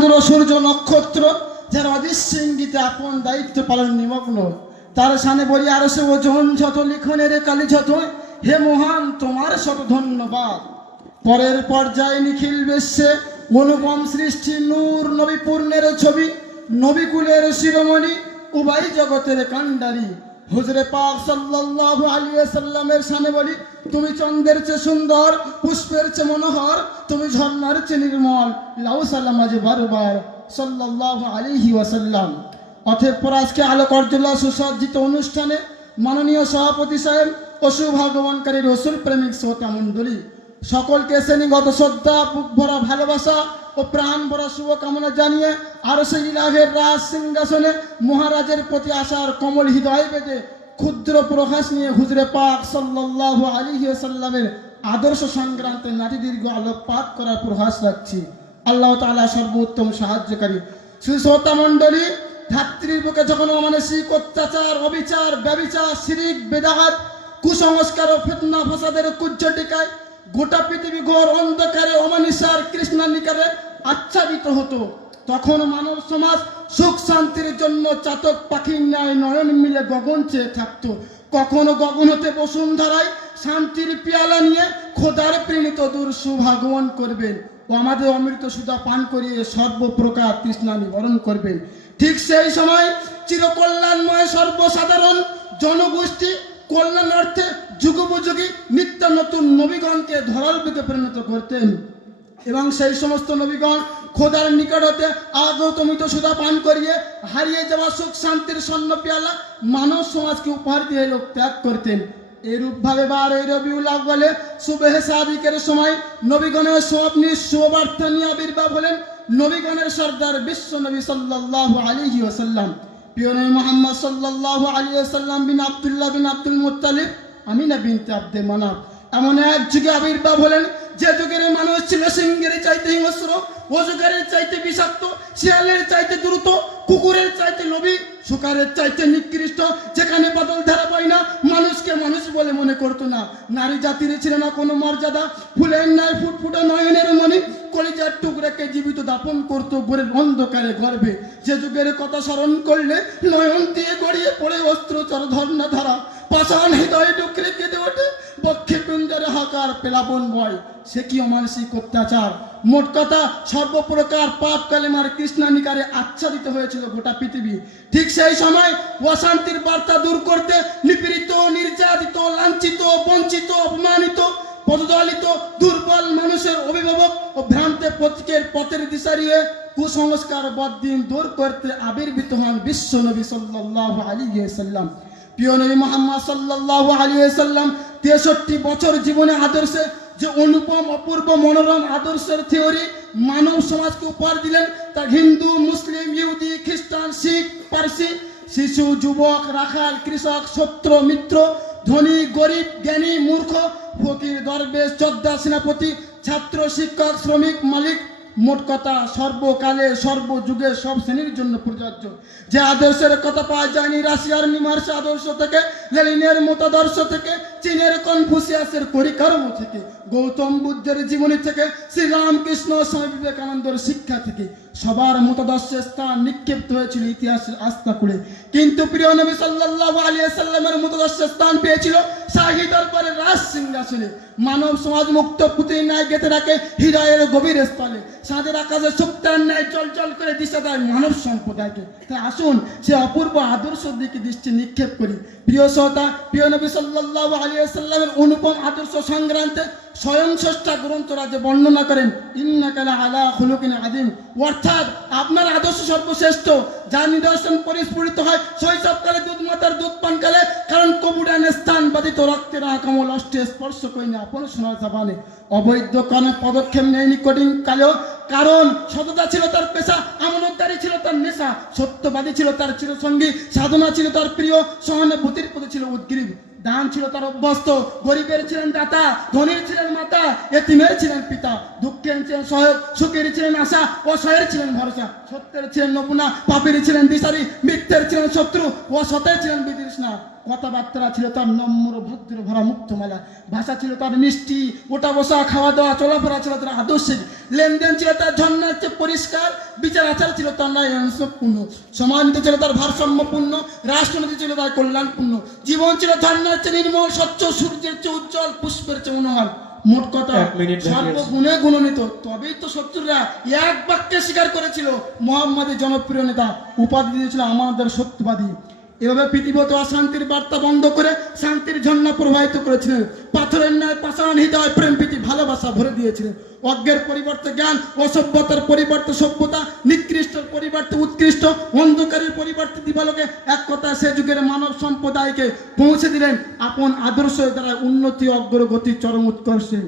চন্দ্র সূর্য নক্ষত্র যারা অদৃশ্য ইঙ্গিতে আপন দায়িত্ব পালন নিমগ্ন, তার সামনে বলি আরো সে ওজন যত লিখনের কালি যত, হে মহান তোমার শত ধন্যবাদ। পরের পর্যায়ে নিখিল বিশ্বে অনুপম সৃষ্টি নূর নবী পূর্ণের ছবি, নবীকুলের শিরোমণি উভয় জগতের কান্ডারি হুজুরে পাক সাল্লাল্লাহু আলাইহি ওয়াসাল্লামের সামনে বলি তুমি চন্দ্রের চেয়ে সুন্দর, পুষ্পের চেয়ে মনোহর, তুমি ঝর্ণার চেয়ে নির্মল, লাউ সালাম আজ বারবার সাল্লাল্লাহু আলাইহি ওয়াসাল্লাম। অতঃপর আজকে আলোকর্জলা সুসজ্জিত অনুষ্ঠানে মাননীয় সভাপতি সাহেব ও সুভাগবানকারী রসুল প্রেমিক শ্রোতা মণ্ডলী সকলকে শ্রেণীগত শ্রদ্ধা, বুক ভরা ভালোবাসা ও প্রাণ ভরা শুভকামনা জানিয়ে আরো সেই ইলাহের রাজ সিংহাসনে মহারাজের প্রতি আসার কমল হৃদয় বেঁধে ক্ষুদ্র প্রকাশ নিয়ে হুজুরে পাক সাল্লাল্লাহু আলাইহি ওয়াসাল্লামের আদর্শ সংক্রান্তে নাটি দীর্ঘ আলোকপাত করার প্রয়াস রাখছি। আল্লাহ তাআলা সর্বোত্তম সাহায্যকারী। শ্রোতা মণ্ডলী, ধাত্রীর বুকে যখন অমানসিক অত্যাচার, অবিচার, ব্যভিচার, শিরিক, বেদাত, কুসংস্কার ও ফিতনা ফাসাদের কুজ্জটিকায় গোটা পৃথিবী ঘোর অন্ধকারে অমানিসার কৃষ্ণানিকারে আচ্ছাদিত হতো, তখন মানব সমাজ সুখ শান্তির জন্য চাতক পাখির ন্যায় নয়ন মিলে গগন চেয়ে থাকত। কখনো গগন হতে বসুন্ধরায় শান্তির পেয়ালা নিয়ে খোদার প্রেরিত দূর সুভাগমন করবেন ও আমাদের অমৃত সুধা পান করিয়ে সর্বপ্রকার তৃষ্ণা নিবারণ করবেন। ঠিক সেই সময় চিরকল্যাণময় সর্বসাধারণ জনগোষ্ঠী কল্যাণার্থে যুগোপযোগী নিত্য নতুন নবীগণকে ধরার বুকে পরিণত করতেন এবং সেই সমস্ত নবীগণ খোদার নিকট হতে আগতমিত সুধা পান করিয়ে হারিয়ে যাওয়া সুখ শান্তির স্বর্ণ পেয়ালা মানব সমাজকে উপহার দিয়ে লোক ত্যাগ করতেন। এরূপভাবে বার এই রবিউল আউয়ালে সুবহে সাদিকের সময় নবীগণের স্বপ্নে শুভবার্তা নিয়ে আবির্ভাব হলেন নবীগণের সর্দার বিশ্ব নবী সাল্লাল্লাহু আলাইহি ওয়াসাল্লাম। প্রিয় নবী মুহাম্মদ সাল্লাল্লাহু আলাইহি ওয়াসাল্লাম বিন আব্দুল্লাহ বিন আব্দুল মুত্তালিব আমিনা বিনতে আব্দে মানাফ এমন এক যুগে আবির্ভাব হলেন যে যুগের মানুষ ছিল সিংহের চাইতে হিংস্র, অজগরের চাইতে বিষাক্ত, শিয়ালের চাইতে দ্রুত, কুকুরের চাইতে লোভী, শুকারের চাইতে নিকৃষ্ট, যেখানে বদল ধারা পায় না, মানুষকে মানুষ বলে মনে করতো না। নারী জাতির ছিল না কোনো মর্যাদা, ফুলের ন্যায় ফুটফুটে নয়নের মণি কলিজার টুকরাকে জীবিত দাপন করতো গোরের অন্ধকারে গর্ভে। যে যুগের কথা স্মরণ করলে নয়ন দিয়ে গড়িয়ে পড়ে অস্ত্র চর ধর্ণা ধারা, পাষাণ হৃদয় ডুকরে কেঁদে ওঠে, বক্ষে পিণ্ডের হাকার পেলাবন বয়, সে কি অমানসিক অত্যাচার। মোট কথা সর্বপ্রকার পাপ কালেমার কৃষ্ণানিকারে আচ্ছাদিত হয়েছিল গোটা পৃথিবী। ঠিক সেই সময় অশান্তির বার্তা দূর করতে নিপীড়িত, নির্যাতিত, লাঞ্ছিত, বঞ্চিত, অপমানিত, পদদলিত, দুর্বল মানুষের অভিভাবক ও ভ্রান্তে প্রতীকের পথের দিশারি হয়ে কুসংস্কার বদ্দিন দূর করতে আবির্ভূত হন বিশ্ব নবী সাল্লাল্লাহু আলাইহি ওয়াসাল্লাম। প্রিয় নবী মুহাম্মদ সাল্লাল্লাহু আলাইহি ওয়াসাল্লাম 63 বছর জীবনে আদর্শে যে অনুপম অপূর্ব মনোরম আদর্শের থিওরি মানব সমাজকে উপহার দিলেন, তা হিন্দু, মুসলিম, ইহুদি, খ্রিস্টান, শিখ, পারসি, শিশু, যুবক, রাখাল, কৃষক, শত্রু, মিত্র, ধনী, গরিব, জ্ঞানী, মূর্খ, ফকির, দরবেশ, যোদ্ধা, সেনাপতি, ছাত্র, শিক্ষক, শ্রমিক, মালিক, মোট কথা সর্বকালে সর্বযুগে সব শ্রেণীর জন্য প্রযোজ্য। যে আদর্শের কথা পাওয়া যায়নি রাশিয়ার নিমার্স আদর্শ থেকে, লেনিনের মতাদর্শ থেকে, চীনের কনফুসিয়াসের পরিকর্ম থেকে, গৌতম বুদ্ধের জীবনী থেকে, শ্রীরামকৃষ্ণ, স্বামী বিবেকানন্দের শিক্ষা থেকে, সবার মতাদর্শের স্থান নিক্ষিপ্ত হয়েছিল ইতিহাসের আস্থা করে। কিন্তু প্রিয় নবী সাল্লাল্লাহু আলাইহি ওয়াসাল্লামের মতাদর্শের স্থান পেয়েছিল শাহী দরবারের রাজ সিংহাসনে। মানব সমাজ মুক্ত পুঁতির ন্যায় গেঁথে রাখে হৃদয়ের গভীর স্থলে, সাঁদের আকাশে শুক্তার ন্যায় চলচল করে দিশা দেয় মানব সম্প্রদায়কে। তাই আসুন সে অপূর্ব আদর্শের দিকে দৃষ্টি নিক্ষেপ করি। প্রিয় শ্রোতা, প্রিয় নবী সাল্লাল্লাহু আলাইহি ওয়াসাল্লামের অনুপম আদর্শ সংক্রান্তে স্বয়ং স্রষ্টা গ্রন্থরাজে বর্ণনা করেন ইন্নাকা লাআলা খুলুকিন আযীম, অর্থাৎ আপনার আদর্শ সর্বশ্রেষ্ঠ, যা নিদর্শন পরিস্ফুটিত হয় শৈশবকালে দুধ মাতার দুধ পানকালে, কারণ কবুডানে স্থান বাদিত রক্তের আকামল অষ্টে স্পর্শ করিনি আপন সোনার জাবানে। অবৈধ কানে পদক্ষেপ নেয়নি কঠিন কালেও, কারণ সততা ছিল তার পেশা, আমানতদারি ছিল তার নেশা, সত্যবাদী ছিল তার চিরসঙ্গী, সাধনা ছিল তার প্রিয়, সহানুভূতির প্রতি ছিল উদ্গ্রীব, দান ছিল তার অভ্যস্ত, গরিবের ছিলেন দাতা, ধনীর ছিলেন মাতা, এতিমের ছিলেন পিতা, দুঃখের ছিলেন সহায়ক, সুখের ছিলেন আশা, অসহায়ের ছিলেন ভরসা, সত্যের ছিলেন নমুনা, পাপের ছিলেন দিশারি, মিথ্যের ছিলেন শত্রু, অসতের ছিলেন বিতৃষ্ণা, কথাবার্তা ছিল তার নম্র ভদ্র ভরা মুক্তমালা, ভাষা ছিল তার মিষ্টি, ওটা বসা খাওয়া দাওয়া চলাফেরা ছিল তার আদর্শিক, লেনদেন ছিল তার ঝর্ণার চেয়ে পরিষ্কার, বিচার আচার ছিল তার ন্যায় অংশপূর্ণ, সমাজনীতি ছিল তার ভারসাম্যপূর্ণ, রাষ্ট্রনীতি ছিল তার কল্যাণপূর্ণ, জীবন ছিল ঝর্ণার চেয়ে নির্মল, স্বচ্ছ, সূর্যের চেয়ে উজ্জ্বল, পুষ্পের চেয়ে মনোহর। মোট কথা সর্বগুণে গুণান্বিত। তবেই তো শত্রুরা এক বাক্যে স্বীকার করেছিল মোহাম্মদের জনপ্রিয় নেতা, উপাধি দিয়েছিল আমাদের সত্যবাদী। এভাবে পৃথিবীতে অশান্তির বার্তা বন্ধ করে শান্তির ঝর্ণা প্রবাহিত করেছিলেন। পাথরের ন্যায় পাষাণ হৃদয় প্রেম প্রীতি ভালোবাসা ভরে দিয়েছিলেন। অজ্ঞের পরিবর্তে জ্ঞান, অসভ্যতার পরিবর্তে সভ্যতা, নিকৃষ্টের পরিবর্তে উৎকৃষ্ট, অন্ধকারের পরিবর্তে দিবালোকে, এক কথা সে যুগের মানব সম্প্রদায়কে পৌঁছে দিলেন আপন আদর্শের দ্বারা উন্নতি অগ্রগতি চরম উৎকর্ষে।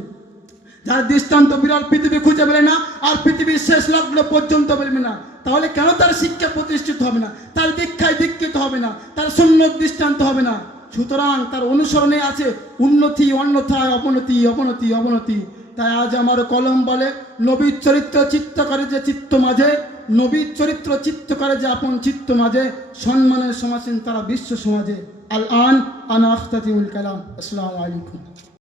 যার দৃষ্টান্ত বিরল পৃথিবী খুঁজে পেলে না, আর পৃথিবীর শেষ লগ্ন পর্যন্ত পেলবে না, তাহলে কেন তার শিক্ষা প্রতিষ্ঠিত হবে না, তার দীক্ষায় দীক্ষিত হবে না, তার সুন্নত দৃষ্টান্ত হবে না? সুতরাং তার অনুসরণে আছে উন্নতি, অন্যথায় অবনতি, অবনতি, অবনতি। তাই আজ আমার কলম বলে, নবীর চরিত্র চিত্ত করে যে চিত্ত মাঝে, নবীর চরিত্র চিত্ত করে যে আপন চিত্ত মাঝে, সম্মানের সমাসীন তারা বিশ্ব সমাজে। আল আন আনা আখতাতিমুল কালাম। আসসালামু আলাইকুম।